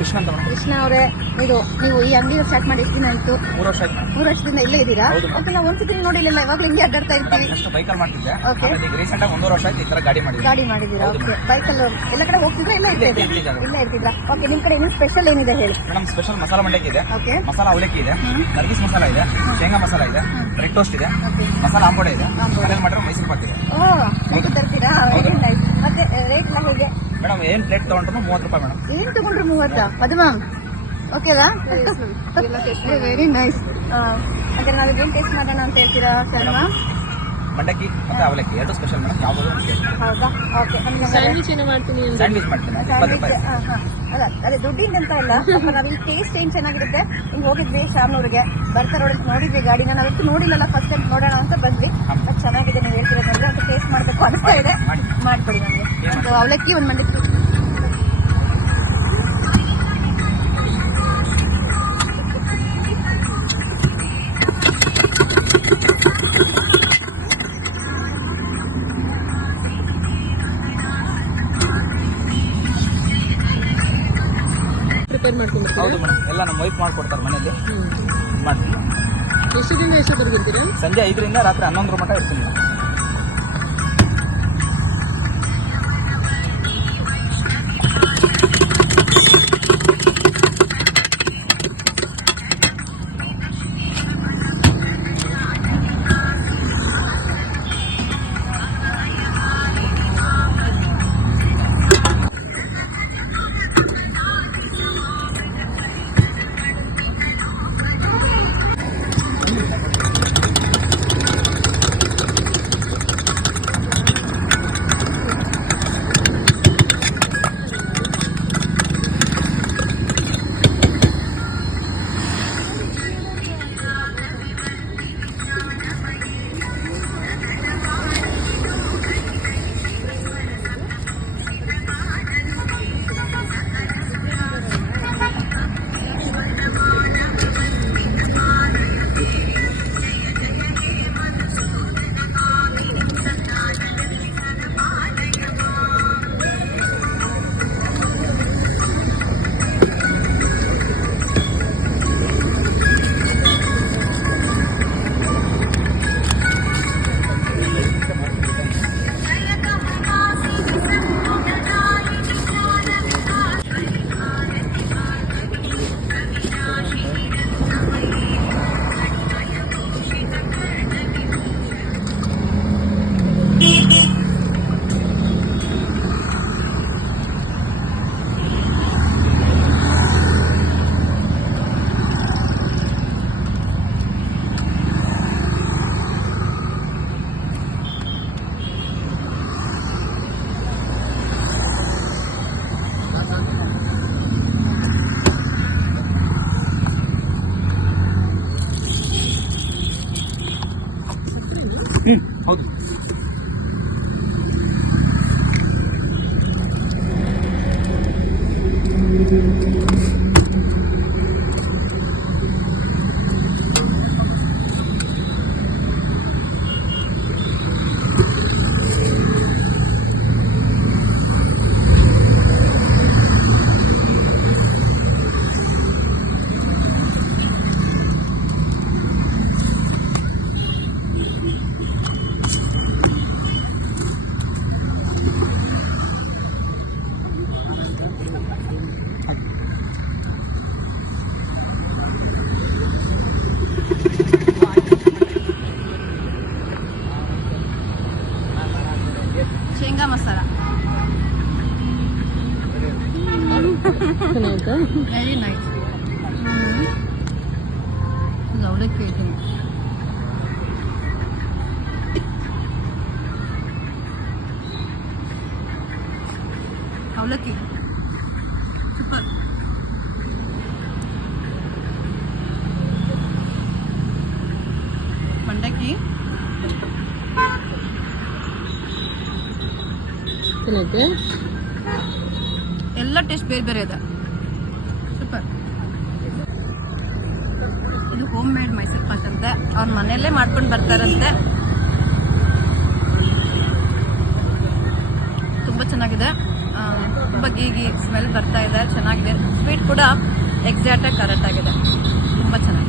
ಕೃಷ್ಣ ಅಂತ ಮೇಡಮ್. ಕೃಷ್ಣ ಅವರೇ, ಇದು ನೀವು ಈ ಅಂಗಡಿ ಸ್ಟಾರ್ಟ್ ಮಾಡಿ ಎಷ್ಟು ದಿನ ಆಯ್ತು? 3 ವರ್ಷ ಆಯ್ತು. 3 ವರ್ಷದಿಂದ ಇಲ್ಲೇ ಇದ್ದೀರಾ? ಹೌದು ಮೇಡಮ್. ಮತ್ತೆ ನಾವು ಒಂದ್ಸತಿ ನೋಡಿಲ್ಲ, ಯಾವಾಗಲೂ ಹಿಂಗೆ ಅಡ್ಡಾಡ್ತಾ ಇರ್ತೀವಿ. ಫಸ್ಟ್ ಬೈಕಲ್ಲಿ ಮಾಡ್ತಿದ್ದೆ. Okay. ಆಮೇಲೆ ಈಗ ರೀಸೆಂಟ್ ಆಗಿ 1 ವರ್ಷ ಆಯ್ತು ಈ ತರ ಗಾಡಿ ಮಾಡಿದ್ದೆ. ಗಾಡಿ ಮಾಡಿದ್ದೀರಾ? ಹೌದು ಓಕೆ. ಬೈಕಲ್ಲಿ ಎಲ್ಲ ಕಡೆ ಹೋಗ್ತಿದ್ರಾ? ಇಲ್ಲ ಇರ್ತಿದ್ರಾ? ಇಲ್ಲ ಇರ್ತಿದ್ರಾ? ಓಕೆ. ನಿಮ್ಮ ಕಡೆ ಏನು ಸ್ಪೆಷಲ್ ಏನಿದೆ ಹೇಳಿ? ಮೇಡಮ್ ಸ್ಪೆಷಲ್ ಮಸಾಲ ಮಂಡಕ್ಕಿ ಇದೆ, ಓಕೆ. ಮಸಾಲ ಅವಲಕ್ಕಿ ಇದೆ, ನರ್ಗಿಸ್ ಮಸಾಲ ಇದೆ, ಶೇಂಗಾ ಮಸಾಲ ಇದೆ, ರೆಡ್ ಟೋಸ್ಟ್ ಇದೆ, ಓಕೆ. ಮಸಾಲ ಆಂಬೋಡೆ ಇದೆ, ಮನೇಲಿ ಮಾಡಿರೋ ಮೈಸೂರು ಪಾಕ್ ಇದೆ. ಓ, ತರ್ತೀರಾ? Very nice. ಮತ್ತೆ ರೇಟ್ ಎಲ್ಲ ಹೇಗೆ ಮೇಡಮ್ ಏನ್ ಪ್ಲೇಟ್ ತಗೊಂಡ್ರು 30 ರೂಪಾಯಿ ಮೇಡಮ್. ಏನು ತಗೊಂಡ್ರು? 30? ಮದುವೆ ಓಕೆನಾ? Very nice. ಹಾಗಾದ್ರೆ ನಾವು ಏನು ಟೇಸ್ಟ್ ಮಾಡೋಣ ಅಂತ ಹೇಳ್ತೀರಾ ಶರ್ಮ? ಮಂಡಕ್ಕಿ ಮತ್ತೆ ಅವಲಕ್ಕಿ ಎರಡು ಸ್ಪೆಷಲ್ ಮೇಡಮ್. ಯಾವ್ದು ಹೌದಾ? ಓಕೆ. ಸ್ಯಾಂಡ್ವಿಚ್ ಮಾಡ್ತೀನಿ, 20 ರೂಪಾಯಿ. ಅಲ್ಲ, ಅದೇ ದುಡ್ಡಿಂದ ಅಂತ ಇಲ್ಲ, ನಾವು ಇಲ್ಲಿ ಟೇಸ್ಟ್ ಏನು ಚೆನ್ನಾಗಿರುತ್ತೆ. ಹಿಂಗೆ ಹೋಗಿದ್ವಿ ಶಾಮ್ನೂರಿಗೆ, ಬರ್ತಾರೆ ನೋಡಿದ್ವಿ ಗಾಡಿನ, ನಾವಿತ್ತು ನೋಡಿಲ್ಲಲ್ಲ, ಫಸ್ಟ್ ಟೈಮ್ ನೋಡೋಣ ಅಂತ ಬಂದ್ವಿ. ಅದು ಚೆನ್ನಾಗಿದೆ ನೀವು ಹೇಳ್ತಿರೋದಂದ್ರೆ, ಅಂತ ಟೇಸ್ಟ್ ಮಾಡಬೇಕು ಅನಿಸ್ತಾ ಇದೆ. ಮಾಡಿಕೊಡಿ ನಮಗೆ ಒಂದು ಅವಲಕ್ಕಿ, ಒಂದು ಮಂಡಕ್ಕಿ. ಪ್ರಿಪೇರ್ ಮಾಡ್ಕೊಂಡು ಹೌದು ಮೇಡಮ್, ಎಲ್ಲ ನಮ್ಮ ವೈಫ್ ಮಾಡ್ಕೊಡ್ತಾರೆ ಮನೇಲಿ. ಮಾಡ್ತೀನಿ. ಎಷ್ಟರಿಂದ ಎಷ್ಟೊತ್ತಿಗೆ ಬರ್ತೀರಾ? ಸಂಜೆ 5ರಿಂದ ರಾತ್ರಿ 11 ಮಟ್ಟ ಇರ್ತೀನಿ. ಹೌದು. ಶೇಂಗಾ ಮಸಾಲ ವೆರಿ ನೈಸ್. ಅವಲಕ್ಕಿ ಹೇಳ್ತೀನಿ. ಅವಲಕ್ಕಿ ಸೂಪರ್. ಮಂಡಕ್ಕಿ ಎಲ್ಲ ಟೇಸ್ಟ್ ಬೇರೆ ಬೇರೆ ಇದೆ. ಸೂಪರ್. ಇದು ಹೋಮ್ ಮೇಡ್ ಮೈಸೂರು ಪಾಕ್ ಅಂತೆ, ಅವ್ರ ಮನೆಯಲ್ಲೇ ಮಾಡ್ಕೊಂಡು ಬರ್ತಾರಂತೆ. ತುಂಬ ಚೆನ್ನಾಗಿದೆ. ತುಂಬ ಗೀಗಿ ಸ್ಮೆಲ್ ಬರ್ತಾ ಇದೆ, ಚೆನ್ನಾಗಿದೆ. ಸ್ವೀಟ್ ಕೂಡ ಎಕ್ಸಾಕ್ಟಾಗಿ ಕರೆಕ್ಟ್ ಆಗಿದೆ, ತುಂಬ ಚೆನ್ನಾಗಿದೆ.